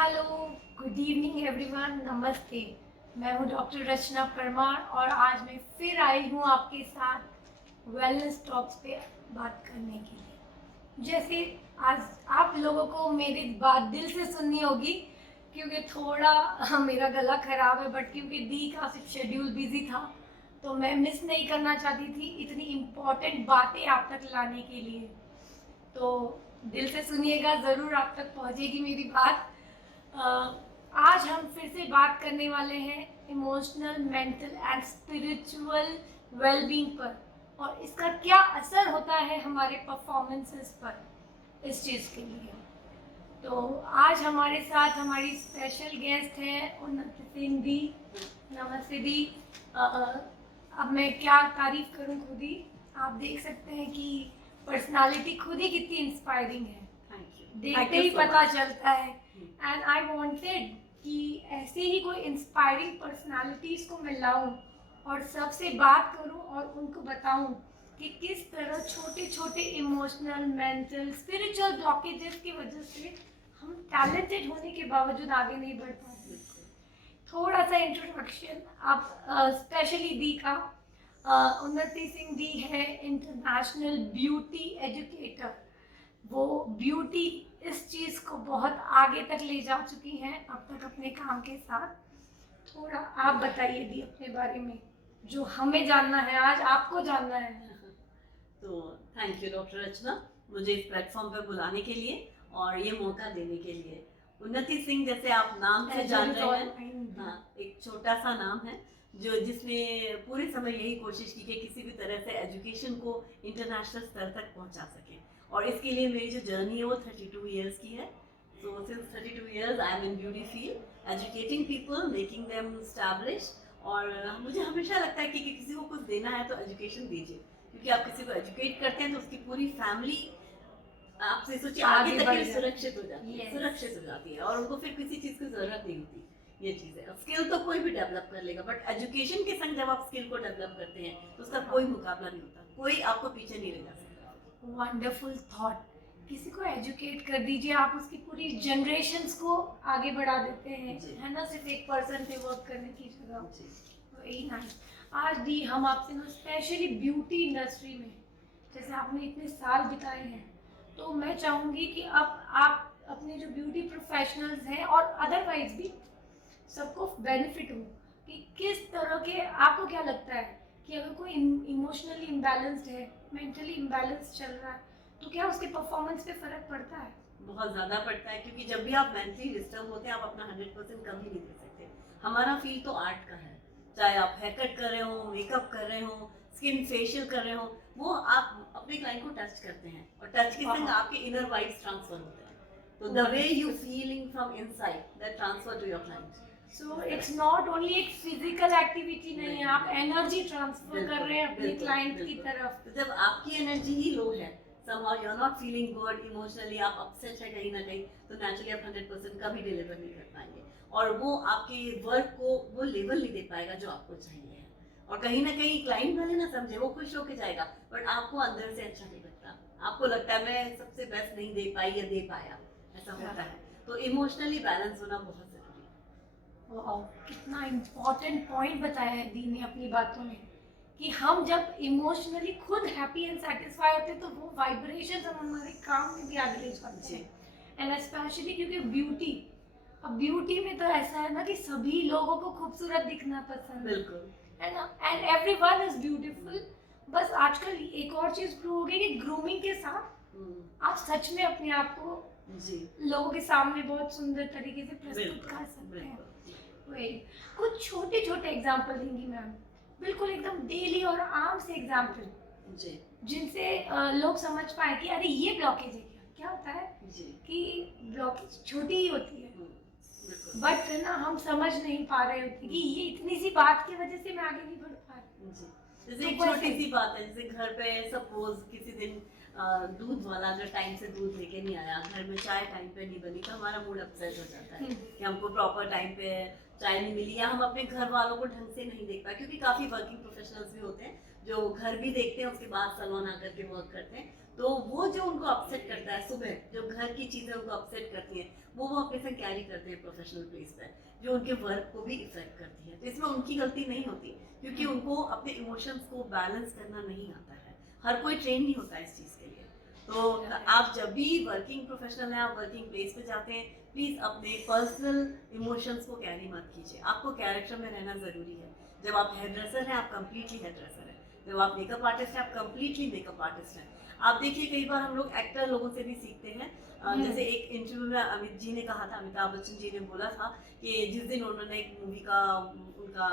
Hello, good evening everyone, नमस्ते। मैं हूँ डॉक्टर रचना परमार और आज मैं फिर आई हूँ आपके साथ वेलनेस टॉक्स पे बात करने के लिए। जैसे आज आप लोगों को मेरी बात दिल से सुननी होगी क्योंकि थोड़ा मेरा गला ख़राब है, बट क्योंकि दी का शेड्यूल बिजी था तो मैं मिस नहीं करना चाहती थी इतनी इम्पोर्टेंट बातें आप तक लाने के लिए। तो दिल से सुनिएगा, ज़रूर आप तक पहुँचेगी मेरी बात। आज हम फिर से बात करने वाले हैं emotional, mental and spiritual wellbeing पर और इसका क्या असर होता है हमारे परफॉर्मेंसेस पर इस चीज़ के लिए। तो आज हमारे साथ हमारी स्पेशल गेस्ट है उन्नति सिंह दी। नमस्ते दी। अब मैं क्या तारीफ करूं, खुद ही आप देख सकते हैं कि पर्सनालिटी खुद ही कितनी इंस्पायरिंग है, देखते ही पता चलता है। एंड आई वांटेड कि ऐसे ही कोई इंस्पायरिंग पर्सनालिटीज़ को मैं लाऊं और सबसे बात करूं और उनको बताऊं कि किस तरह छोटे छोटे इमोशनल, मेंटल, स्पिरिचुअल ब्लॉकेजेस की वजह से हम टैलेंटेड होने के बावजूद आगे नहीं बढ़ पाते। थोड़ा सा इंट्रोडक्शन आप स्पेशली दी का। उन्नति सिंह दी है इंटरनेशनल ब्यूटी एजुकेटर। वो ब्यूटी इस चीज़ को बहुत आगे तक ले जा चुकी हैं अब तक अपने काम के साथ। थोड़ा आप बताइए दी अपने बारे में, जो हमें जानना है, आज आपको जानना है। तो थैंक यू डॉक्टर रचना, मुझे इस प्लेटफॉर्म पर बुलाने के लिए और ये मौका देने के लिए। उन्नति सिंह जैसे आप नाम से जान रहे हैं, हाँ, एक छोटा सा नाम है जो जिसने पूरे समय यही कोशिश की कि किसी भी तरह से एजुकेशन को इंटरनेशनल स्तर तक पहुंचा सके। और इसके लिए मेरी जो जर्नी है वो 32 ईयर्स की है। So since 32 years I am in beauty field, educating people, making them established। और मुझे हमेशा लगता है कि किसी को कुछ देना है तो एजुकेशन दीजिए, क्योंकि आप किसी को एजुकेट करते हैं तो उसकी पूरी फैमिली आपसे सोचिए आगे तक सुरक्षित हो जाती है, सुरक्षित हो जाती है और उनको फिर किसी चीज़ की ज़रूरत नहीं होती। ये चीज़ है, स्किल तो कोई भी डेवलप कर लेगा, बट एजुकेशन के संग जब आप स्किल को डेवलप करते हैं तो उसका कोई मुकाबला नहीं होता, कोई आपको पीछे नहीं ले जा सकता। Wonderful thought. किसी को एजुकेट कर दीजिए, आप उसकी पूरी जनरेशंस को आगे बढ़ा देते हैं, है ना, सिर्फ एक पर्सन पे वर्क करने की जगह। Very nice. आज दी हम आपसे ना स्पेशली ब्यूटी इंडस्ट्री में जैसे आपने इतने साल बिताए हैं, तो मैं चाहूँगी कि अब आप अपने जो ब्यूटी प्रोफेशनल्स हैं और अदरवाइज भी सबको बेनिफिट हो कि किस तरह के, आपको क्या लगता है कि अगर कोई इमोशनली इम्बैलेंस्ड है, मेंटली इम्बैलेंस चल रहा है, तो क्या उसके परफॉर्मेंस पे फर्क पड़ता है? बहुत ज़्यादा पड़ता है, क्योंकि जब भी आप मेंटली डिस्टर्ब होते हैं आप अपना 100% कम ही नहीं दे सकते। हमारा फील तो आर्ट का है, चाहे आप हेयर कट कर रहे हो, मेकअप कर रहे हो, स्किन फेशियल कर रहे हो, वो आप अपने क्लाइंट को टच करते हैं और टच के संग आपके इनर वाइब्स ट्रांसफर होते हैं। तो the way you feeling from inside that transfer to your client. So it's not only एक फिजिकल एक्टिविटी नहीं है, आप एनर्जी ट्रांसफर कर रहे हैं अपने क्लाइंट की तरफ। तो जब आपकी एनर्जी ही लो है, somehow you're not feeling good emotionally, आप अपसेट है कहीं ना कहीं, तो नेचुरली आप 100% कभी डिलीवर नहीं कर पाएंगे और वो आपके वर्क को वो लेवल नहीं दे पाएगा जो आपको चाहिए। और कहीं ना कहीं क्लाइंट वाले ना समझे, वो खुश होके जाएगा बट आपको अंदर से अच्छा नहीं लगता, आपको लगता है मैं सबसे बेस्ट नहीं दे पाई या दे पाया, ऐसा होता है। तो इमोशनली बैलेंस होना बहुत जरूरी है। वाह, कितना इम्पोर्टेंट पॉइंट बताया है दी ने अपनी बातों में कि हम जब इमोशनली खुद हैप्पी एंड सेटिस्फाई होते हैं तो वो वाइब्रेशंस हम हमारे काम में भी आगे ले जाते हैं। एंड स्पेशली क्योंकि ब्यूटी, अब ब्यूटी में तो ऐसा है ना कि सभी लोगों को खूबसूरत दिखना पसंद है, बिल्कुल, है ना, एंड एवरीवन इज ब्यूटीफुल। बस आजकल एक और चीज प्रूव हो गई कि ग्रूमिंग के साथ आप सच में अपने आप को लोगों के सामने बहुत सुंदर तरीके से प्रस्तुत कर सकते हैं। कुछ छोटे छोटे एग्जाम्पल देंगी मैम, बिल्कुल एकदम डेली और आम से एग्जाम्पल जिनसे लोग समझ पाए कि अरे ये ब्लॉकेज है। क्या होता है कि ब्लॉकेज छोटी ही होती है बट ना हम समझ नहीं पा रहे होते कि ये इतनी सी बात की वजह से मैं आगे नहीं बढ़ पा रही। जैसे एक छोटी सी बात है, जैसे घर पे सपोज किसी दिन दूध वाला अगर टाइम से दूध लेके नहीं आया, घर में चाय टाइम पे नहीं बनी, तो हमारा मूड अपसेट हो जाता है कि हमको प्रॉपर टाइम पे चाय नहीं मिली या हम अपने घर वालों को ढंग से नहीं देख पाए, क्योंकि काफ़ी वर्किंग प्रोफेशनल्स भी होते हैं जो घर भी देखते हैं उसके बाद सैलून आकर के वर्क करते हैं, तो वो जो उनको अपसेट करता है सुबह, जो घर की चीज़ें उनको अपसेट करती हैं, वो अपने संग कैरी करते हैं प्रोफेशनल प्लेस पर, जो उनके वर्क को भी इफेक्ट करती है। तो इसमें उनकी गलती नहीं होती, क्योंकि उनको अपने इमोशंस को बैलेंस करना नहीं आता है। हर कोई ट्रेन नहीं होता इस चीज़ के लिए। तो आप जब भी वर्किंग प्रोफेशनल हैं, आप वर्किंग प्लेस पे जाते हैं, प्लीज़ अपने पर्सनल इमोशंस को कैरी मत कीजिए। आपको कैरेक्टर में रहना ज़रूरी है। जब आप हेयर ड्रेसर हैं, आप कंप्लीटली हेयर ड्रेसर हैं। जब आप मेकअप आर्टिस्ट हैं, आप कंप्लीटली मेकअप आर्टिस्ट हैं। आप देखिए, कई बार हम लोग एक्टर लोगों से भी सीखते हैं। जैसे एक इंटरव्यू में अमित जी ने कहा था, अमिताभ बच्चन जी ने बोला था कि जिस दिन उन्होंने एक मूवी का उनका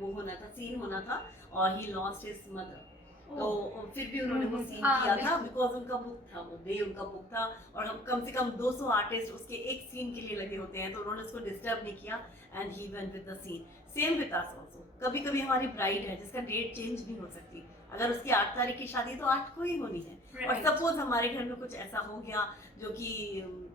वो होना था, सीन होना था, और ही लॉस्ट हिज मदर, तो फिर भी उन्होंने वो सीन किया था बिकॉज उनका बुक था, वो डे उनका बुक था, और हम कम से कम 200 आर्टिस्ट उसके एक सीन के लिए लगे होते हैं, तो उन्होंने उसको डिस्टर्ब नहीं किया and he went with the scene. Same with us also. कभी कभी हमारी ब्राइड है जिसका डेट चेंज नहीं हो सकती, अगर उसकी 8 तारीख की शादी तो 8 को ही होनी है, और सपोज हमारे घर में कुछ ऐसा हो गया जो कि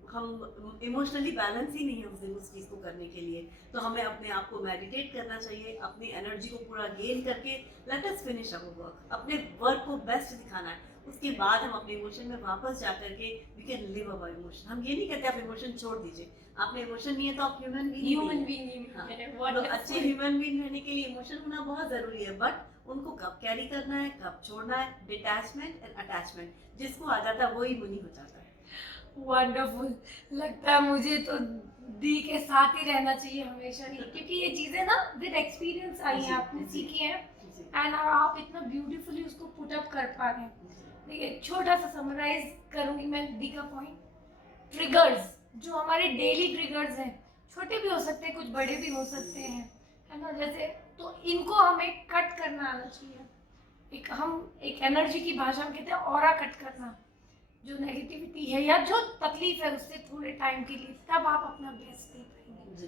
हम इमोशनली बैलेंस ही नहीं है उस दिन उस चीज़ को करने के लिए, तो हमें अपने आप को मेडिटेट करना चाहिए, अपनी एनर्जी को पूरा गेन करके let us finish our work, अपने वर्क को बेस्ट दिखाना है। उसके बाद हम अपने इमोशन में वापस जा करके we can live our emotion. हम ये नहीं कहते आप इमोशन छोड़ दीजिए, आप में इमोशन नहीं है तो आप ह्यूमन बीइंग नहीं। तो अच्छे ह्यूमन बीइंग रहने के लिए इमोशन होना बहुत ज़रूरी है, बट उनको कब कैरी करना है, कब छोड़ना है, डिटैचमेंट एंड अटैचमेंट, जिसको आ जाता है वही मुनि हो जाता है। वंडरफुल। लगता है मुझे तो दी के साथ ही रहना चाहिए हमेशा ही, क्योंकि ये चीज़ें ना विद एक्सपीरियंस आई हैं, आपने सीखी हैं, एंड आप इतना ब्यूटीफुली उसको पुट अप कर पा रहे हैं। देखिए, छोटा सा समराइज करूंगी मैं दी का पॉइंट। ट्रिगर्स, जो हमारे डेली ट्रिगर्स हैं, छोटे भी हो सकते हैं, कुछ बड़े भी हो सकते हैं, है ना, जैसे, तो इनको हमें कट करना आना चाहिए। एक एनर्जी की भाषा में कहते हैं ऑरा कट करना, जो नेगेटिविटी है या जो तकलीफ है उससे थोड़े टाइम के लिए, तब आप अपना बेस्ट दे पाएंगे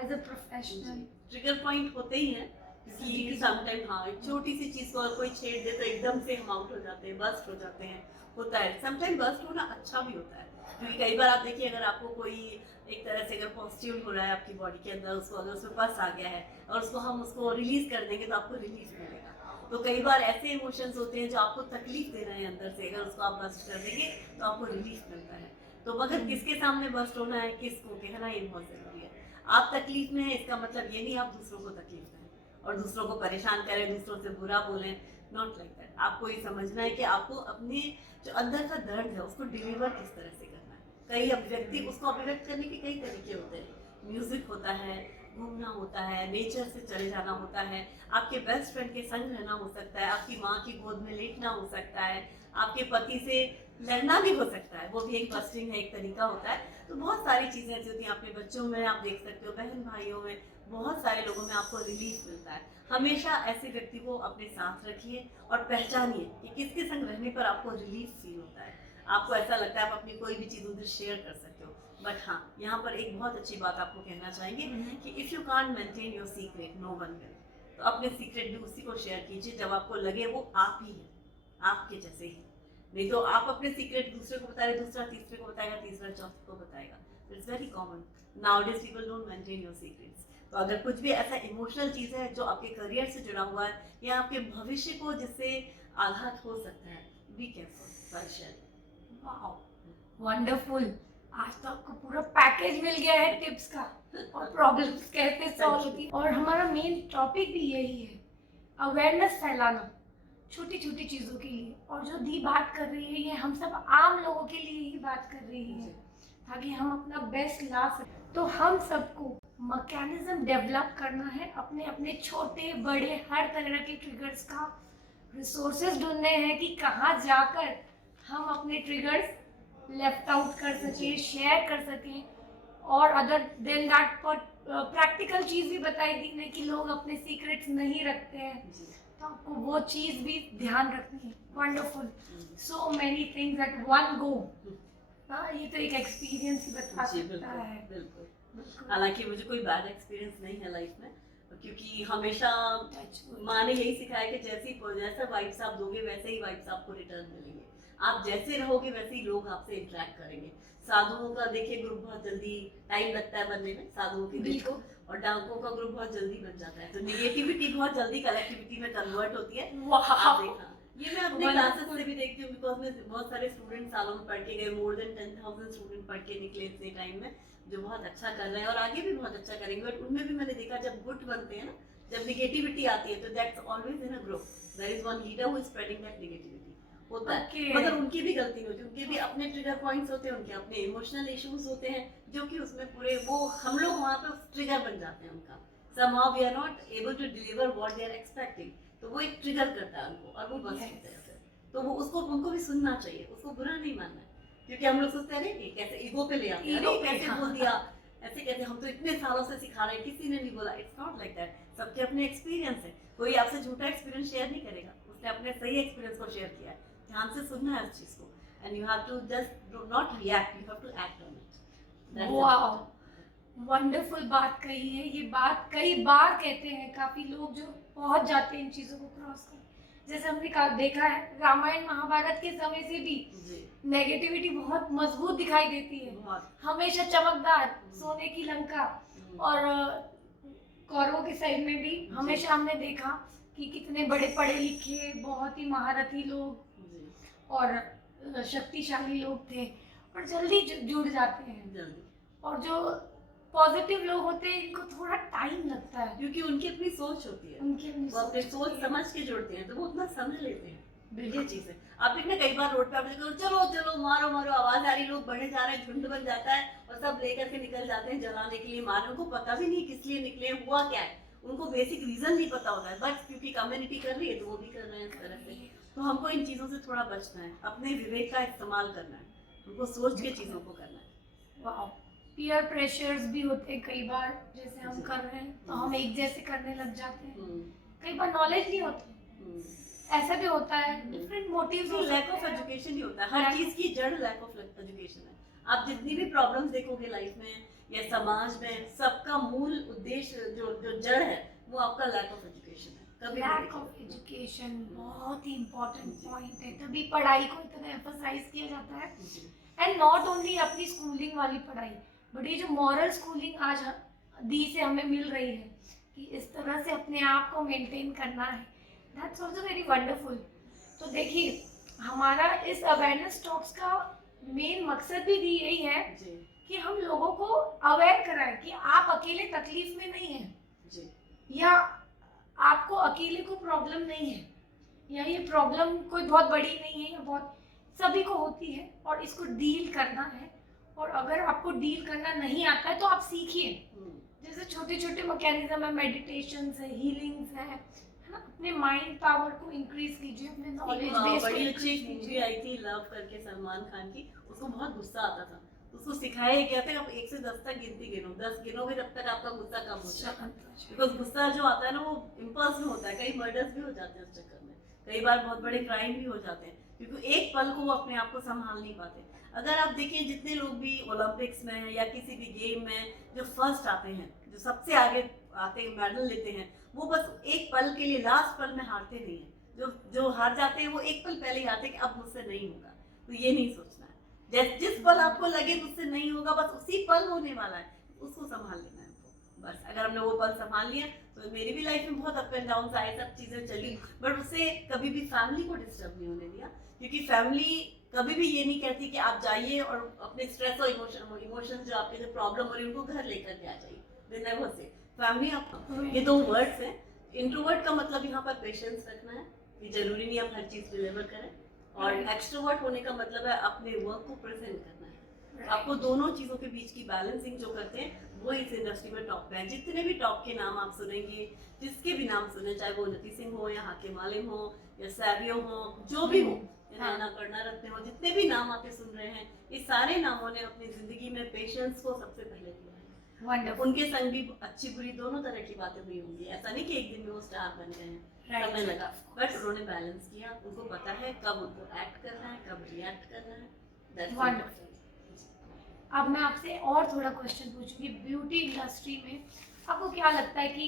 as a professional. Trigger point होते ही हैं, कि समटाइम हाँ, एक छोटी सी चीज को और कोई छेड़ दे तो एकदम से हम आउट हो जाते हैं, बस्ट हो जाते हैं, होता है। समटाइम बस्ट होना अच्छा भी होता है, क्योंकि कई बार आप देखिए, अगर आपको कोई एक तरह से अगर पॉजिटिव हो रहा है आपकी बॉडी के अंदर, उसको अगर उसमें पस आ गया है और उसको हम उसको रिलीज कर देंगे तो आपको रिलीफ मिलेगा। तो कई बार ऐसे इमोशंस होते हैं जो आपको तकलीफ दे रहे हैं अंदर से, अगर उसको आप बस्ट कर देंगे तो आपको रिलीफ मिलता है। तो मगर किसके सामने बस्ट होना है, किसको कहना, ये बहुत जरूरी है। आप तकलीफ में हैं, इसका मतलब ये नहीं आप दूसरों को तकलीफ दें और दूसरों को परेशान करें, दूसरों से बुरा बोलें, नॉट लाइक दैट। आपको ये समझना है कि आपको अपने जो अंदर का दर्द है उसको डिलीवर किस तरह से करना है। कई अभिव्यक्ति, उसको अभिव्यक्त करने के कई तरीके होते हैं। म्यूजिक होता है, घूमना होता है, नेचर से चले जाना होता है, आपके बेस्ट फ्रेंड के संग रहना हो सकता है, आपकी माँ की गोद में लेटना हो सकता है, आपके पति से लड़ना भी हो सकता है, वो भी एक बस्टिंग है, एक तरीका होता है। तो बहुत सारी चीज़ें ऐसी होती हैं, अपने बच्चों में आप देख सकते हो, बहन भाइयों में, बहुत सारे लोगों में आपको रिलीफ मिलता है। हमेशा ऐसे व्यक्ति को अपने साथ रखिए और पहचानिए कि किसके संग रहने पर आपको रिलीफ फील होता है, आपको ऐसा लगता है आप अपनी कोई भी चीज़ उनसे शेयर कर सकते हो। बट हाँ, यहाँ पर एक बहुत अच्छी बात आपको कहना चाहेंगे कि if you can't maintain your secret, no one will. तो अपने सीक्रेट भी उसी को शेयर कीजिए जब आपको लगे वो आप ही है, आपके जैसे ही। नहीं तो आप अपने सीक्रेट दूसरे को बता रहे, दूसरा तीसरे को बताएगा, तीसरा चौथे को बताएगा। It's very common nowadays, people don't maintain your secrets. तो अगर कुछ भी ऐसा इमोशनल चीज़ है जो आपके करियर से जुड़ा हुआ है या आपके भविष्य को जिससे आघात हो सकता है, be careful while sharing. Wow, wonderful. आज तो आपको पूरा पैकेज मिल गया है टिप्स का, और प्रॉब्लम्स कैसे सॉल्व होती है। और हमारा मेन टॉपिक भी यही है, अवेयरनेस फैलाना छोटी छोटी चीज़ों के लिए। और जो दी बात कर रही है, ये हम सब आम लोगों के लिए ही बात कर रही है, ताकि हम अपना बेस्ट ला सकें। तो हम सबको मैकेनिज्म डेवलप करना है, अपने अपने छोटे बड़े हर तरह के ट्रिगर्स का रिसोर्सेज ढूंढने हैं कि कहाँ जाकर हम अपने ट्रिगर्स लेफ्ट आउट कर सकें, शेयर कर सकें। और अदर देन दैट, प्रैक्टिकल चीज़ भी बताई दी ने कि लोग अपने सीक्रेट्स नहीं रखते हैं, तो आपको वो चीज़ भी ध्यान रखनी है। Wonderful, so many things at one go. ये तो एक एक्सपीरियंस ही बता सकता है। हालांकि मुझे कोई बैड एक्सपीरियंस नहीं है लाइफ में, क्योंकि हमेशा माँ ने यही सिखाया कि जैसा वाइब्स आप दोगे वैसे ही वाइब्स आपको रिटर्न मिलेंगे। आप जैसे रहोगे वैसे ही लोग आपसे इंटरेक्ट करेंगे। साधुओं का देखिए ग्रुप बहुत जल्दी टाइम लगता है बनने में, साधुओं के ग्रुप को, और डाकुओं का ग्रुप बहुत जल्दी बन जाता है। तो नेगेटिविटी बहुत जल्दी कलेक्टिविटी में कन्वर्ट होती है। आप देखा, ये मैं अपने क्लासेस से भी देखती हूँ, बिकॉज मैं बहुत सारे स्टूडेंट सालों में पढ़ के गए, मोर देन 10,000 स्टूडेंट पढ़ के निकले इतने टाइम में, जो बहुत अच्छा कर रहे हैं और आगे भी बहुत अच्छा करेंगे। बट उनमें भी मैंने देखा जब गुट बनते हैं ना, जब नेगेटिविटी आती है, तो that's always in a group, there is one leader who is spreading that negativity होता है। मगर उनकी भी गलती नहीं होती, उनके भी अपने ट्रिगर पॉइंट्स होते हैं, उनके अपने इमोशनल इश्यूज होते हैं, जो कि उसमें पूरे वो हम लोग वहाँ पे ट्रिगर बन जाते हैं उनका। somehow we are not able to deliver what they are expecting, तो वो एक ट्रिगर करता है उनको और वो बस होते हैं फिर। तो वो उसको उनको भी सुनना चाहिए, उसको बुरा नहीं मानना है, क्योंकि हम लोग सोचते हैं अरे कैसे ईगो पे ले आते हैं, अरे कैसे बोल दिया, ऐसे कहते हम तो इतने सालों से सिखा रहे हैं, किसी ने नहीं बोला। इट्स नॉट लाइक दैट, सबके अपने एक्सपीरियंस है, कोई आपसे झूठा एक्सपीरियंस शेयर नहीं करेगा, उसने अपने सही एक्सपीरियंस को शेयर किया है। ध्यान से सुनना है उस चीज को, and you have to just not react, you have to act on it. Wow, wonderful बात कही है। ये बात कई बार कहते हैं काफी लोग जो पहुंच जाते हैं इन चीजों को क्रॉस कर। जैसे हमने देखा है रामायण महाभारत के समय से भी नेगेटिविटी बहुत मजबूत दिखाई देती है, हमेशा चमकदार, सोने की लंका। और कौरवों के साइड में भी हमेशा हमने देखा कि कितने बड़े पढ़े लिखे बहुत ही महारथी लोग और शक्तिशाली लोग थे, और जल्दी जुड़ जाते हैं। और जो पॉजिटिव लोग होते हैं इनको थोड़ा टाइम लगता है, क्योंकि उनकी अपनी सोच होती है, वो अपनी सोच समझ के जुड़ते हैं, तो वो उतना समझ लेते हैं। ये चीज है। आप देखना कई बार रोड पे आप देखो चलो चलो मारो मारो, आवाज आ रही, लोग बढ़े जा रहे हैं, झुंड बन जाता है और सब लेकर के निकल जाते हैं जलाने के लिए, मारने। उनको पता भी नहीं किस लिए निकले, हुआ क्या है, उनको बेसिक रीजन नहीं पता होता है, बट क्योंकि कम्युनिटी कर रही है तो वो भी कर रहे हैं इस तरह से। तो हमको इन चीजों से थोड़ा बचना है, अपने विवेक का इस्तेमाल करना है, उनको सोच के चीजों को करना है। वाओ, पीयर प्रेशर्स भी होते हैं कई बार, जैसे हम कर रहे हैं तो हम एक जैसे करने लग जाते हैं, कई बार नॉलेज नहीं होती, ऐसा भी होता है, डिफरेंट मोटिव्स। तो लैक ऑफ एजुकेशन ही होता है, हर चीज की जड़ लैक ऑफ एजुकेशन है। आप जितनी भी प्रॉब्लम्स देखोगे लाइफ में या समाज में, सबका मूल उद्देश्य जो जड़ है वो आपका लैक ऑफ एजुकेशन है। लैक ऑफ एजुकेशन बहुत ही इम्पोर्टेंट पॉइंट है, तभी पढ़ाई को इतना एम्फसाइज किया जाता है। एंड नॉट ओनली अपनी स्कूलिंग वाली पढ़ाई, बट ये जो मॉरल स्कूलिंग आज दी से हमें मिल रही है कि इस तरह से अपने आप को मेंटेन करना है, दैट्स ऑल्सो वेरी वंडरफुल। तो देखिए हमारा इस अवेयरनेस टॉक्स का मेन मकसद भी यही है कि हम लोगों को अवेयर कराएं कि आप अकेले तकलीफ में नहीं हैं, या आपको अकेले को प्रॉब्लम नहीं है, या ये प्रॉब्लम कोई बहुत बड़ी नहीं है, या बहुत सभी को होती है और इसको डील करना है। और अगर आपको डील करना नहीं आता है तो आप सीखिए, जैसे छोटे छोटे मैकेनिज्म है, मेडिटेशंस है, हीलिंग्स है, अपने माइंड पावर को इंक्रीज कीजिए, अपने नॉलेज बेस को बड़ी अच्छी मूवी आई थी लव करके सलमान खान की, उसको बहुत गुस्सा आता था, उसको सिखाया क्या था आप 1 से 10 तक गिनती गिनो, 10 गिनोगे तब तक आपका गुस्सा कम हो जाएगा। बिकॉज गुस्सा जो आता है ना वो इम्पल्स में होता है, कई मर्डर्स भी हो जाते हैं उस चक्कर में, कई बार बहुत बड़े क्राइम भी हो जाते हैं, क्योंकि एक पल को वो अपने आप को संभाल नहीं पाते। अगर आप देखिए जितने लोग भी ओलंपिक्स में या किसी भी गेम में जो फर्स्ट आते हैं, जो सबसे आगे आते हैं, मेडल लेते हैं, वो बस एक पल के लिए, लास्ट पल में हारते नहीं है। जो हार जाते हैं वो एक पल पहले ही हारते हैं कि अब मुझसे नहीं होगा। तो ये नहीं सोचना है, जिस पल आपको लगे मुझसे नहीं होगा बस उसी पल होने वाला है, उसको संभाल लेना है हमको। बस अगर हमने वो पल संभाल लिया तो मेरी भी लाइफ में बहुत अप एंड डाउन आए, सब चीजें चली, बट उससे कभी भी फैमिली को डिस्टर्ब नहीं होने दिया, क्योंकि फैमिली कभी भी ये नहीं कहती कि आप जाइए और अपने स्ट्रेस और इमोशन जो आपके जो प्रॉब्लम हो रही है उनको घर लेकर के आ जाइए। दे नेवर से फैमिली आप, ये 2 वर्ड्स हैं। इंट्रोवर्ट का मतलब यहाँ पर पेशेंस रखना है, कि जरूरी नहीं आप हर चीज डिलीवर करें, और एक्सट्रोवर्ट होने का मतलब है अपने वर्क को प्रेजेंट करना है। आपको दोनों चीजों के बीच की बैलेंसिंग जो करते हैं वो इस इंडस्ट्री में टॉप पे है। जितने भी टॉप के नाम आप सुनेंगे, जिसके भी नाम सुने, चाहे वो उन्नति सिंह हो या हाकिम आलिम हो या सैवियो हो, जो भी हो, राणा कर्णा रत्ने हो, जितने भी नाम आप सुन रहे हैं, ये सारे नामों ने अपनी जिंदगी में पेशेंस को सबसे पहले किया है। उनके संग भी अच्छी बुरी दोनों तरह की बातें हुई होंगी, ऐसा नहीं कि एक दिन में वो स्टार बन गए हैं, समय लगा, बट उन्होंने बैलेंस किया, उनको पता है कब उनको एक्ट करना है, कब रिएक्ट करना है। अब मैं आपसे और थोड़ा क्वेश्चन पूछूंगी, ब्यूटी इंडस्ट्री में आपको क्या लगता है कि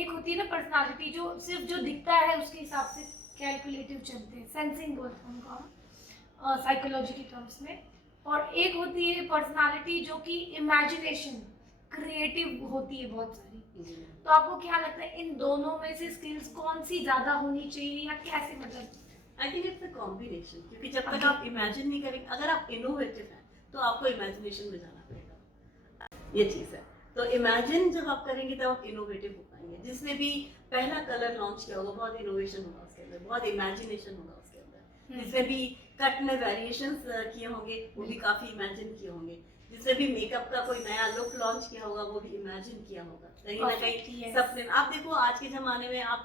एक होती है ना पर्सनालिटी जो सिर्फ जो दिखता है उसके हिसाब से कैलकुलेटिव चलते हैं, सेंसिंग बोलते हैं उनको साइकोलॉजी के टर्म्स में, और एक होती है पर्सनालिटी जो कि इमेजिनेशन, क्रिएटिव होती है बहुत सारी। तो आपको क्या लगता है इन दोनों में से स्किल्स कौन सी ज्यादा होनी चाहिए या कैसे, मतलब? I think it's a combination, क्योंकि जब तक आप इमेजिन नहीं करेंगे, अगर आप इनोवेटिव हैं तो आपको इमेजिनेशन में जाना पड़ेगा, ये चीज़ है। तो इमेजिन जब आप करेंगे तब आप इनोवेटिव हो पाएंगे। जिसने भी पहला कलर लॉन्च किया होगा, बहुत इनोवेशन होगा उसके अंदर, बहुत इमेजिनेशन होगा उसके अंदर। जिसने भी कट में वेरिएशंस किए होंगे वो भी काफ़ी इमेजिन किए होंगे। जिसने भी मेकअप का कोई नया लुक लॉन्च किया होगा वो भी इमेजिन किया होगा कहीं ना कहीं सपने। आप देखो आज के ज़माने में आप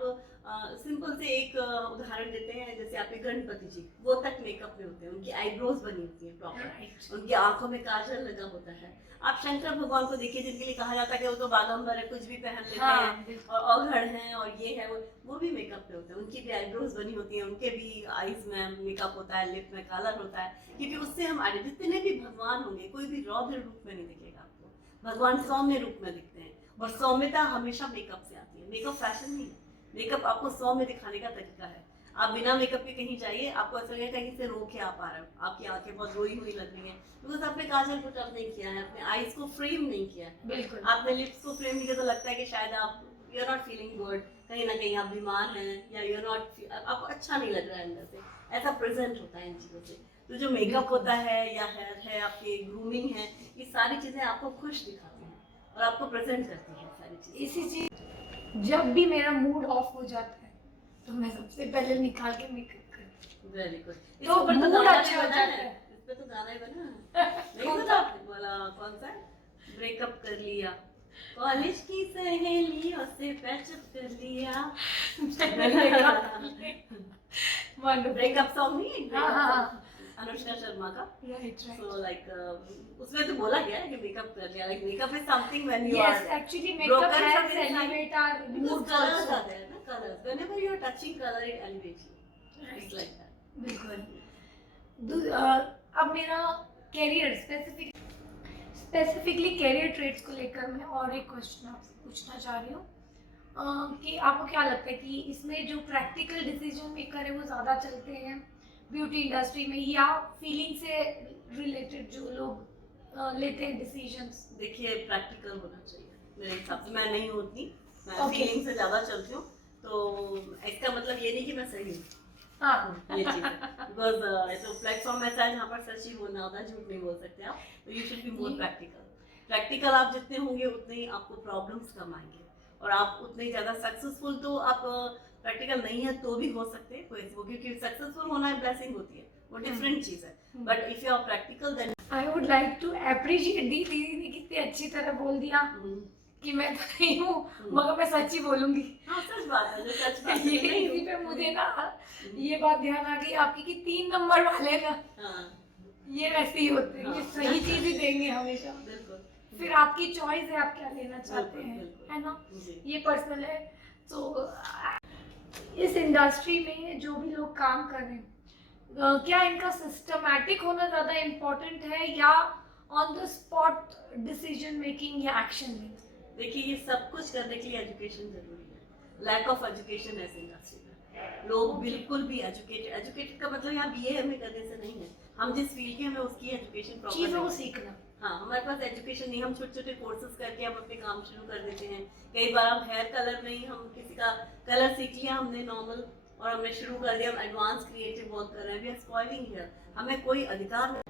सिंपल से एक उदाहरण देते हैं, जैसे आपके गणपति जी, वो तक मेकअप में होते हैं, उनकी आईब्रोज बनी होती है प्रॉपर, उनकी आंखों में काजल लगा होता है। आप शंकर भगवान को देखिए, जिनके लिए कहा जाता है कि वो तो बागंबर है, कुछ भी पहन लेते हैं और अवघड़ हैं और ये है वो भी मेकअप पे होते हैं। उनकी भी आईब्रोज बनी होती हैं, उनके भी आईज में मेकअप होता है, लिप में कलर होता है, क्योंकि उससे हम जितने भी भगवान होंगे कोई भी रौद्र रूप में नहीं दिखेगा आपको, भगवान सौम्य रूप में दिखते हैं। और सौम्यता हमेशा मेकअप से आती है। मेकअप फैशन नहीं है, मेकअप आपको सौम्य दिखाने का तरीका है। आप बिना मेकअप के कहीं जाइए, आपको ऐसा लगेगा कहीं से रो के आप आ रहे हो, आपकी आंखें बहुत रोई हुई लग रही हैं, बिकॉज आपने काजल पुट अप नहीं किया है, अपने आईज को फ्रेम नहीं किया है, बिल्कुल आपने लिप्स को फ्रेम नहीं किया, तो लगता है कि शायद आप you are not feeling good, कहीं ना कहीं आप बीमार हैं, या यू आर नॉट, आपको अच्छा नहीं लग रहा है अंदर से, ऐसा प्रेजेंट होता है इन चीज़ों से। तो जो मेकअप होता है या हेयर है, आपकी ग्रूमिंग है, ये सारी चीज़ें आपको खुश दिखाती हैं और आपको प्रेजेंट करती हैं सारी चीज़ें। इसी चीज, जब भी मेरा मूड ऑफ हो जाता है तो मैं सबसे पहले निकाल के मेकअप करती हूँ। Very good. तो मूड अच्छा हो जाता है। इस पे तो गाना ही बना नहीं बता वाला, कौन सा? ब्रेकअप कर लिया, कॉलेज की सहेलियों से पैचअप कर लिया। ब्रेकअप सॉन्ग नहीं, अनुष्का शर्मा का। सो लाइक उसमें तो बोला गया है कि मेकअप कर लिया, like makeup is something when you are actually makeup has elevate our mood colours आते हैं ना, colours, whenever you are touching colour it elevates you, it's like that. बिल्कुल। अब मेरा कैरियर स्पेसिफिकली कैरियर ट्रेड्स को लेकर मैं और एक क्वेश्चन आपसे पूछना चाह रही हूँ कि आपको क्या लगता है कि इसमें जो प्रैक्टिकल डिसीजन मेकर है वो ज़्यादा चलते हैं ब्यूटी इंडस्ट्री में, या फीलिंग से रिलेटेड जो लोग लेते हैं डिसीजंस? देखिए प्रैक्टिकल होना चाहिए मेरे हिसाब से। मैं नहीं होती, मैं फीलिंग से ज़्यादा चलती हूँ, तो इसका मतलब ये नहीं कि मैं सही हूँ। हाँ, ये चीज़ है, बिकॉज तो प्लेटफॉर्म ऐसा है जहाँ पर सच ही बोलना होता है, झूठ नहीं बोल सकते आप, तो you should be more practical आप जितने होंगे उतने ही आपको प्रॉब्लम्स कम आएंगे, और आप उतने ही ज़्यादा सक्सेसफुल, तो आप प्रैक्टिकल नहीं है तो भी हो सकते हैं कोई, क्योंकि सक्सेसफुल होना है ब्लेसिंग होती है, वो डिफरेंट चीज़ है, but if you are practical then. I would like to appreciate दीदी ने कितनी अच्छी तरह बोल दिया कि मैं तो नहीं हूँ, मगर मैं सच ही बोलूंगी। हाँ सच बात है, जो सच बात है। ये इसी पे मुझे ना ये बात ध्यान आ गई आपकी कि 3 नंबर वाले ना ये वैसे ही होते हैं, ये सही चीज ही देंगे हमेशा। फिर आपकी चॉइस है आप क्या लेना चाहते हैं, है ना, ये पर्सनल है। तो इस इंडस्ट्री में जो भी लोग काम कर रहे हैं, क्या इनका सिस्टमैटिक होना ज़्यादा इम्पोर्टेंट है या on the spot decision making या एक्शन लेना? देखिए ये सब कुछ करने के लिए एजुकेशन जरूरी है। लैक ऑफ एजुकेशन है इंडस्ट्री में, लोग बिल्कुल भी एजुकेटेड का मतलब यहाँ बीए हमें करने से नहीं है, हम जिस फील्ड के हमें उसकी एजुकेशन प्रॉपर चीज़ों को सीखना। हाँ, हमारे पास एजुकेशन नहीं, हम छोटे छोटे कोर्सेज करके हम अपने काम शुरू कर देते हैं। कई बार हम हेयर कलर में ही हम किसी का कलर सीख लिया हमने नॉर्मल, और हमने शुरू कर दिया, हम एडवांस क्रिएटिव वर्क कर रहे हैं, वी आर स्पॉइलिंग हियर। हमें कोई अधिकार नहीं,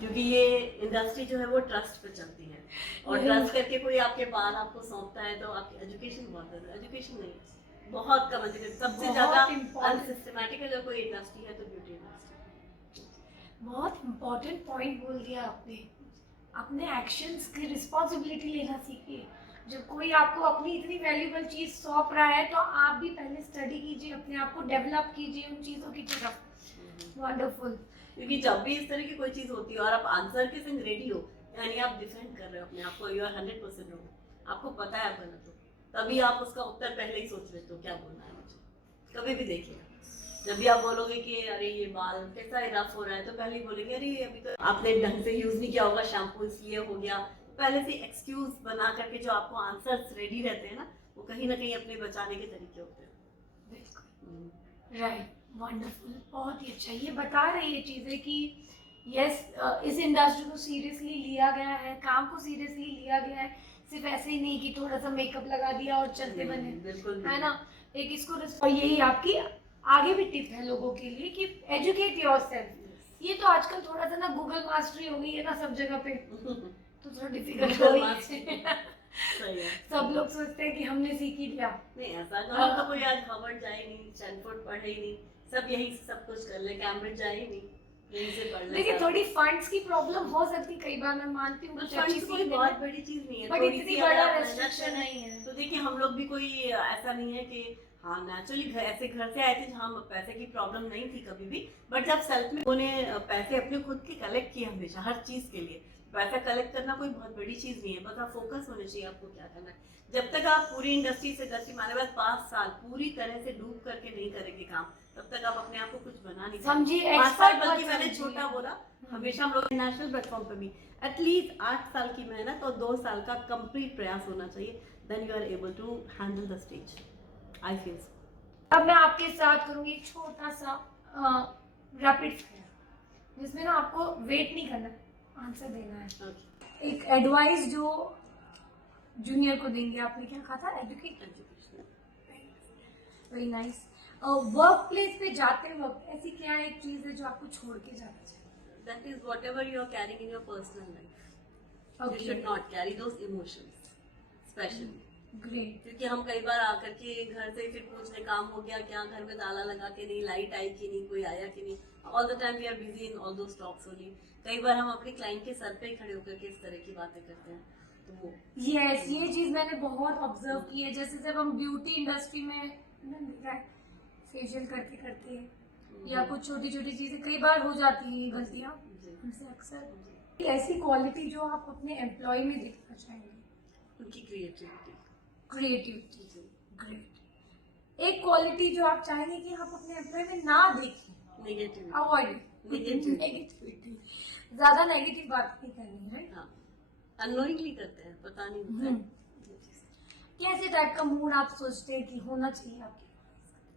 क्योंकि ये इंडस्ट्री जो है वो ट्रस्ट पे चलती है, और ट्रस्ट करके कोई आपके बाल आपको सौंपता है तो आपकी एजुकेशन बहुत है, एजुकेशन नहीं है, बहुत कम एजुकेशन। सबसे ज़्यादा अनसिस्टमैटिक अगर कोई इंडस्ट्री है तो ब्यूटी इंडस्ट्री। बहुत इम्पोर्टेंट पॉइंट बोल दिया आपने। अपने एक्शंस की रिस्पॉन्सिबिलिटी लेना सीखिए। जब कोई आपको अपनी इतनी वैल्यूबल चीज़ सौंप रहा है तो आप भी पहले स्टडी कीजिए, अपने आप को डेवलप कीजिए उन चीज़ों की तरफ। वंडरफुल। क्योंकि जब भी इस तरह की कोई चीज़ होती है और आप आंसर के संग रेडी हो, यानी आप डिफेंड कर रहे हो अपने आप को, यू आर 100% रॉन्ग, आपको पता है आप गलत हो, तभी आप उसका उत्तर पहले ही सोच लेते हो क्या बोलना है मुझे। कभी भी देखिएगा, जब भी आप बोलोगे कि अरे ये बाल कैसा रफ हो रहा है, तो पहले ही बोलेंगे अरे अभी तो आपने ढंग से यूज़ नहीं किया होगा शैम्पू, इसलिए हो गया। पहले से एक्सक्यूज बना करके जो आपको आंसर्स रेडी रहते हैं ना, वो कहीं ना कहीं अपने बचाने के तरीके होते हैं। राइट, वंडरफुल, बहुत ही अच्छा। ये बता रही है चीज़ें कि यस, इस इंडस्ट्री को सीरियसली लिया गया है, काम को सीरियसली लिया गया है, सिर्फ ऐसे ही नहीं कि थोड़ा सा मेकअप लगा दिया और चलते बने, बिल्कुल है ना। एक इसको और यही आपकी आगे भी टिप है लोगों के लिए कि एजुकेट योरसेल्फ। ये तो आजकल थोड़ा सा ना गूगल मास्टरी हो गई है ना सब जगह पे, तो थोड़ा डिफिकल्ट हो गई है। सही है। सब लोग सोचते हैं कि हमने सीख ही लिया। नहीं, ऐसा करो तो कोई आज हार्वर्ड जाए नहीं, स्टैनफोर्ड पढ़े ही नहीं, सब यही से सब कुछ कर ले, कैम्ब्रिज जाए ही नहीं, यहीं से पढ़ ले। देखिए थोड़ी फंड्स की प्रॉब्लम हो सकती कई बार, मैं मानती हूँ, कुछ अच्छी कोई बहुत बड़ी चीज नहीं है, बट थोड़ी इतनी सी बड़ा अगर रेस्ट्रिक्शन मेहनत नहीं है। तो देखिए हम लोग भी कोई ऐसा नहीं है कि हाँ नेचुरली ऐसे घर से आए थे जहाँ पैसे की प्रॉब्लम नहीं थी कभी भी, बट जब सेल्फ में उन्होंने पैसे अपने खुद के कलेक्ट किए हमेशा हर चीज के लिए। पैसा कलेक्ट करना कोई बहुत बड़ी चीज नहीं है, बस आप फोकस होने चाहिए आपको क्या करना है। जब तक आप पूरी इंडस्ट्री से गति माने बस 5 साल पूरी तरह से डूब करके नहीं करेंगे काम, तब तक आप अपने आप को कुछ बना नहीं समझिए 5 साल, expert बल्कि मत मैंने समझिए। छोटा बोला, हमेशा हम लोग नेशनल प्लेटफॉर्म पे भी एटलीस्ट 8 साल की मेहनत और 2 साल का कंप्लीट प्रयास होना चाहिए, then you are able to handle the stage, I feel so. अब मैं आपके साथ करूंगी एक छोटा सा रैपिड फायर, जिसमें ना आपको वेट नहीं करना, आंसर देना है। एक एडवाइस जो जूनियर को देंगे, आपने क्या कहा था? Education. Very nice. Work place पे जाते वक्त ऐसी क्या एक चीज है जो आपको छोड़ के जाना चाहिए? That is whatever you are carrying in your personal life. Okay. You should not carry those emotions, especially. Great. क्योंकि हम कई बार आकर के घर से फिर पूछने काम हो गया क्या, घर में ताला लगा के नहीं, लाइट आई कि नहीं, कोई आया कि नहीं, all the time we are busy in all those talks only. कई बार हम अपने क्लाइंट के सर पे ही खड़े होकर के इस तरह की बातें करते हैं, तो वो यस, ये चीज मैंने बहुत ऑब्जर्व की है। जैसे जब हम ब्यूटी इंडस्ट्री में फेशियल करते करते या कुछ छोटी छोटी चीजें कई बार हो जाती हैं गलतियां हमसे अक्सर। ऐसी क्वालिटी जो आप अपने एम्प्लॉय में देखना चाहेंगे? उनकी क्रिएटिविटी। Creativity, great. एक क्वालिटी जो आप चाहेंगे कि आप अपने एम्प्लॉय में ना देखें? नेगेटिव। Avoid negativity. ज्यादा नेगेटिव बात नहीं करनी, राइट? हाँ, अननोइंगली करते हैं, पता नहीं होता है। कैसे टाइप का मूड आप सोचते हैं कि होना चाहिए आपके?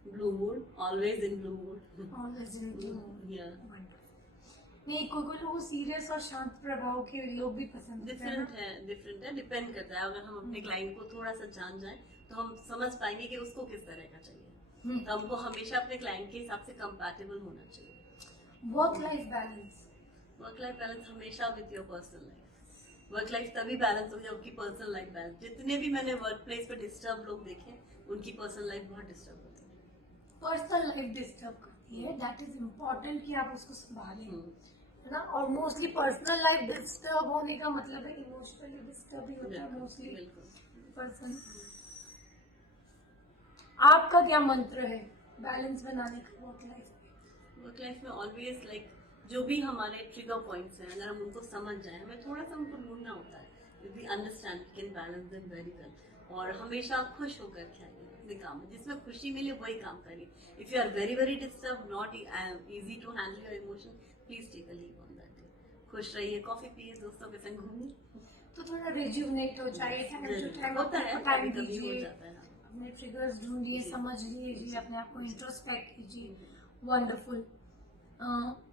Blue mood, always in blue mood. Always in blue mood. या नहीं, कोई लोग सीरियस और शांत प्रभाव के लोग भी पसंद करते हैं। डिफरेंट है, डिपेंड करता है। अगर हम अपने क्लाइंट को थोड़ा सा जान जाए तो हम समझ पाएंगे कि उसको किस तरह का चाहिए, तो हमको हमेशा अपने क्लाइंट के हिसाब से कंपैटिबल होना चाहिए। Work life balance. Work life balance हमेशा with your personal life. Work life तभी बैलेंस हो जब आपकी पर्सनल लाइफ बैलेंस। जितने भी मैंने वर्क प्लेस पे डिस्टर्ब लोग देखे, उनकी पर्सनल लाइफ बहुत डिस्टर्ब होती है। पर्सनल लाइफ डिस्टर्ब करती है, दैट इज इम्पोर्टेंट कि आप उसको संभालें, है ना। और मोस्टली पर्सनल लाइफ डिस्टर्ब होने का मतलब है इमोशनली डिस्टर्ब ही होता है मोस्टली पर्सन। आपका क्या मंत्र है बैलेंस बनाने का वर्क लाइफ में? वर्क लाइफ में ऑलवेज लाइक जो भी हमारे ट्रिगर पॉइंट्स हैं, अगर हम उनको समझ जाए, हमें थोड़ा सा उनको ढूंढना होता है, we understand we can balance them very well. और हमेशा खुश होकर के आइए अपने काम में, जिसमें खुशी मिले वही काम करिए। If you are very very disturb, not easy to handle your emotion, please take a leave on that day. खुश रहिए, कॉफी पिए, दोस्तों के संग घूमिए, तो थोड़ा रिज्यूनेट हो जाए, होता है, टाइम कभी हो दीजिए, जाता है। अपने ट्रिगर्स ढूंढिए, समझ लीजिए, अपने आप को इंट्रोस्पेक्ट कीजिए। वंडरफुल।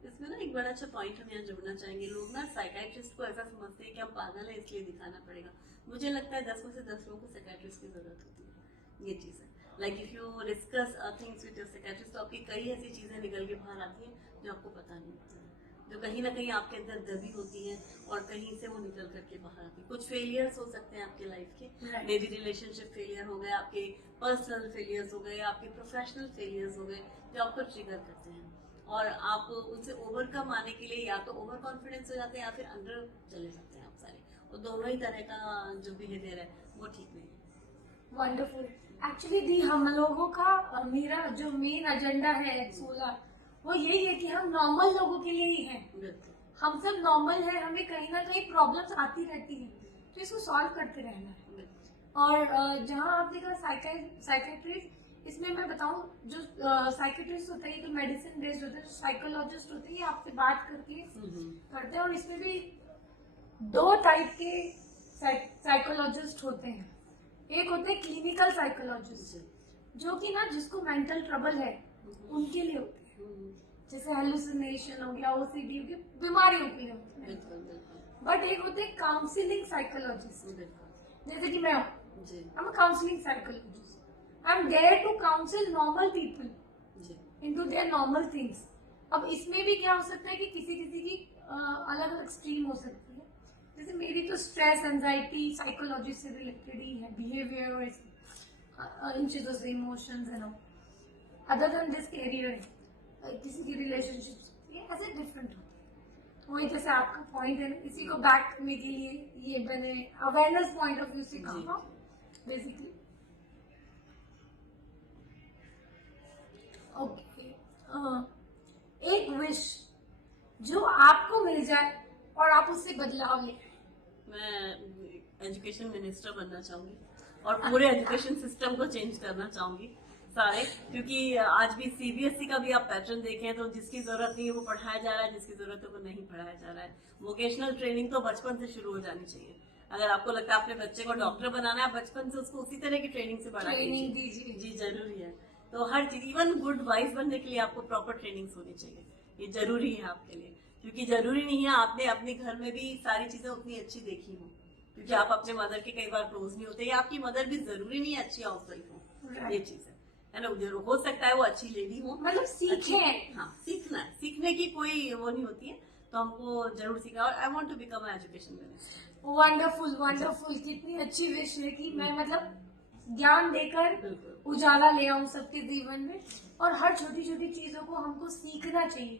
इसमें ना एक बड़ा अच्छा पॉइंट हम यहाँ जोड़ना चाहेंगे। लोग ना साइकाइट्रिस्ट को ऐसा समझते हैं कि हम पागल है इसलिए दिखाना पड़ेगा। मुझे लगता है 10 में से 10 लोगों को साइकाइट्रिस्ट की जरूरत होती है। ये चीज़ है, like if you discuss things with your psychiatrist, तो आपकी कई ऐसी चीज़ें निकल के बाहर आती हैं जो आपको पता नहीं होता है, जो कहीं ना कहीं आपके अंदर दबी होती हैं और कहीं से वो निकल करके बाहर आती है। कुछ फेलियर्स हो सकते हैं आपके लाइफ के, मे बी रिलेशनशिप फेलियर हो गए, आपके पर्सनल फेलियर्स हो गए, आपके प्रोफेशनल फेलियर्स हो गए, जो आपको ट्रिगर करते हैं और आप उनसे ओवरकम आने के लिए या तो ओवर कॉन्फिडेंस हो जाते हैं या फिर अंडर चले जाते हैं आप सारे, और दोनों ही तरह का जो बिहेवियर है वो ठीक नहीं है। वंडरफुल। एक्चुअली दी हम लोगों का मेरा जो मेन एजेंडा है एक्सोलर, वो यही है कि हम नॉर्मल लोगों के लिए ही हैं। हम सब नॉर्मल है, हमें कहीं ना कहीं प्रॉब्लम्स आती रहती हैं, तो इसको सॉल्व करते रहना है। और जहाँ आपने कहा साइकेट्रिस्ट, इसमें मैं बताऊं, जो साइकेट्रिस्ट होता है तो मेडिसिन बेस्ड होता है, साइकोलॉजिस्ट होते हैं, ये आपसे बात करके करते हैं। और इसमें भी 2 टाइप के साइकोलॉजिस्ट होते हैं। एक होते हैं क्लिनिकल साइकोलॉजिस्ट, जो कि ना जिसको मेंटल ट्रबल है उनके लिए होते हैं। जैसे हेलुसिनेशन हो गया, ओसीडी हो गया, बीमारियों के लिए होते हैं। बिल्कुल बिल्कुल बट एक होते हैं काउंसलिंग साइकोलॉजिस्ट, बिल्कुल जैसे कि मैं हूँ, जी I'm a counseling psychologist. I'm there to counsel normal people ji into their normal things. अब इसमें भी क्या हो सकता है कि किसी किसी की अलग अलग स्ट्रीम हो सकती है। जैसे मेरी तो स्ट्रेस, एंजाइटी, साइकोलॉजी से रिलेटेड ही है, बिहेवियर इन चीजों से, emotions and all. Other than this career, किसी की रिलेशनशिप ये ऐसे डिफरेंट होते हैं। वही जैसे आपका पॉइंट है ना, इसी को बैक करने के लिए ये मैंने अवेयरनेस पॉइंट ऑफ व्यू से कहा बेसिकली। ओके, एक विश जो आपको मिल जाए और आप उससे बदलाव ले आए। मैं एजुकेशन मिनिस्टर बनना चाहूंगी और पूरे एजुकेशन सिस्टम को चेंज करना चाहूंगी सारे, क्योंकि आज भी सीबीएसई का भी आप पैटर्न देखें तो जिसकी जरूरत नहीं है वो पढ़ाया जा रहा है, जिसकी जरूरत है वो नहीं पढ़ाया जा रहा है। वोकेशनल ट्रेनिंग तो बचपन से शुरू हो जानी चाहिए। अगर आपको लगता है अपने बच्चे को डॉक्टर बनाना है, बचपन से उसको उसी तरह की ट्रेनिंग से बढ़ा ट्रेनिंग दीजिए। दीजिए। जी जरूरी है। तो हर चीज, इवन गुड वाइफ बनने के लिए आपको प्रॉपर ट्रेनिंग होनी चाहिए, ये जरूरी है आपके लिए। क्योंकि जरूरी नहीं है आपने अपने घर में भी सारी चीजें उतनी अच्छी देखी हो, क्योंकि आप अपने मदर के कई बार क्लोज नहीं होते, या आपकी मदर भी जरूरी नहीं है अच्छी हाउस वाइफ हो। ये चीज है ना, जो हो सकता है वो अच्छी लेडी हो, मतलब सीखे। हाँ सीखना है, सीखने की कोई वो नहीं होती है, तो हमको जरूर सीखना। और I want to become education minister. Wonderful wonderful, कितनी अच्छी विश है कि मैं मतलब ज्ञान देकर बिल्कुल उजाला ले आऊं सबके जीवन में। और हर छोटी छोटी चीजों को हमको सीखना चाहिए,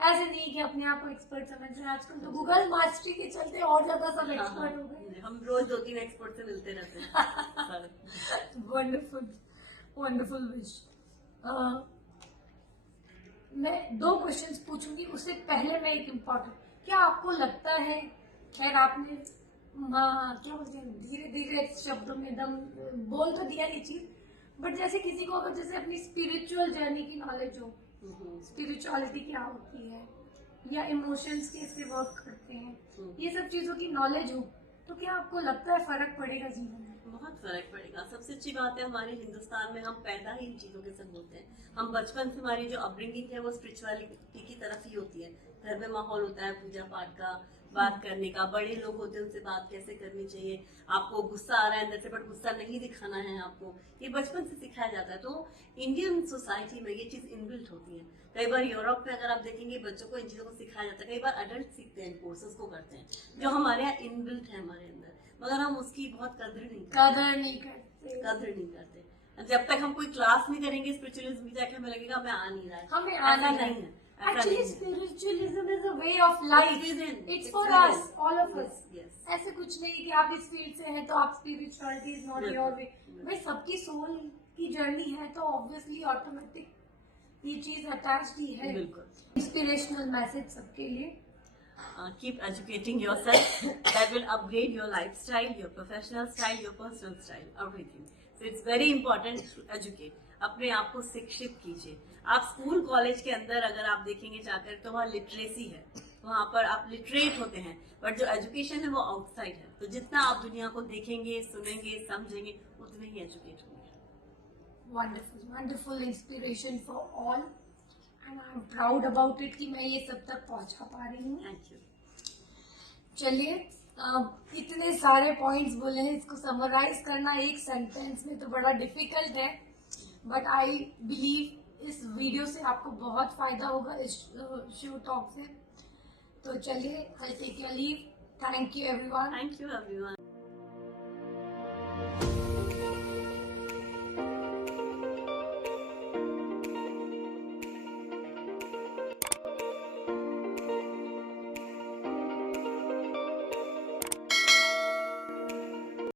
ऐसे नहीं कि अपने आप को एक्सपर्ट समझ रहे हैं। आजकल तो गूगल मास्टरी के चलते और ज्यादा सब एक्सपर्ट हो गए। हम रोज 2-3 एक्सपर्ट से मिलते रहते हैं। Wonderful wonderful wish. मैं 2 क्वेश्चंस पूछूंगी, उससे पहले मैं एक इम्पोर्टेंट, क्या आपको लगता है, खैर आपने क्या बोलते हैं धीरे धीरे शब्दों में दम बोल तो दिया ये चीज, बट जैसे किसी को अगर जैसे अपनी स्पिरिचुअल जर्नी की नॉलेज हो, स्पिरिचुअलिटी क्या होती है या इमोशंस कैसे वर्क करते हैं, ये सब चीजों की नॉलेज हो, तो क्या आपको लगता है फर्क पड़ेगा जीवन में? बहुत फर्क पड़ेगा। सबसे अच्छी बात है हमारे हिंदुस्तान में हम पैदा ही इन चीजों के साथ होते हैं। हम बचपन से, हमारी जो अपब्रिंगिंग है वो स्पिरिचुअलिटी की तरफ ही होती है। घर में माहौल होता है पूजा पाठ का, बात करने का, बड़े लोग होते हैं उनसे बात कैसे करनी चाहिए, आपको गुस्सा आ रहा है अंदर से बट गुस्सा नहीं दिखाना है आपको, ये बचपन से सिखाया जाता है। तो इंडियन सोसाइटी में ये चीज इनबिल्ट होती है। कई बार यूरोप में अगर आप देखेंगे बच्चों को इन चीजों को सिखाया जाता है, कई बार अडल्ट सीखते हैं, कोर्सेज को करते हैं, जो हमारे यहाँ इनबिल्ट है हमारे अंदर, मगर हम उसकी बहुत कदर नहीं करते। जब तक हम कोई क्लास नहीं करेंगे स्पिरिचुअलिज्म की, जाके हमें लगेगा हमें आ नहीं रहा है, हमें आना नहीं है। Actually, spiritualism is a way of life. It's for us, all of us. ऐसे कुछ नहीं कि आप इस फील्ड से हैं तो आप spirituality is not your way. भाई सबकी सोल की जर्नी है तो ऑब्वियसली ऑटोमेटिक ये चीज अटैच्ड ही है। इंस्पिरेशनल मैसेज सबके लिए। Keep educating yourself. That will upgrade your lifestyle, your professional style, your personal style, everything. So it's very important to educate. अपने आप को शिक्षित कीजिए। आप स्कूल कॉलेज के अंदर अगर आप देखेंगे जाकर तो वहाँ लिटरेसी है, वहाँ पर आप लिटरेट होते हैं, बट जो एजुकेशन है वो आउटसाइड है। तो जितना आप दुनिया को देखेंगे, सुनेंगे, समझेंगे, उतने ही एजुकेट होंगे। Wonderful wonderful inspiration for all and I am proud about it कि मैं ये सब तक पहुंचा पा रही हूँ। Thank you. चलिए, इतने सारे पॉइंट्स बोले हैं, इसको समराइज करना एक सेंटेंस में तो बड़ा डिफिकल्ट है, बट आई बिलीव इस वीडियो से आपको बहुत फायदा होगा, इस शो टॉक से। तो चलिए, I take your leave. Thank you everyone. Thank you everyone.